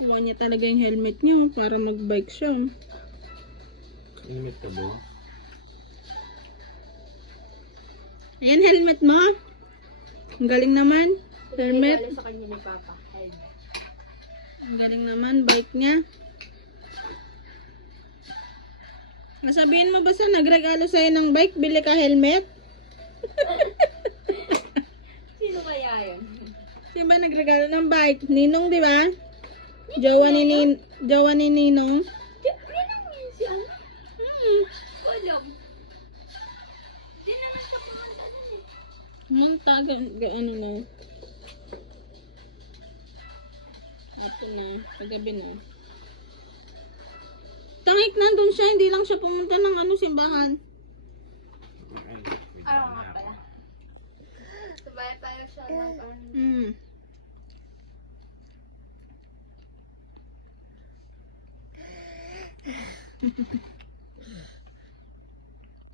Kuha niya talaga yung helmet niya para mag-bike siya. Helmet ka ba? Ayan, helmet mo. Ang galing naman. Helmet. Regalo sa kanya ni Papa. Helmet. Ang galing naman, bike niya. Nasabihin mo ba sa nagregalo sa'yo ng bike, bili ka helmet? Sino kaya yun? Sino ba nagregalo ng bike? Ninong, di ba? Jowa ni Ninong. Ninang yun si ano? Alam. Di naman siya pumunta dun eh. Munta, ano na. Ato na, kagabi na. Tangik nandun siya, hindi lang siya pumunta ng simbahan. Ah, nga pala. Sabay tayo siya ng Mm.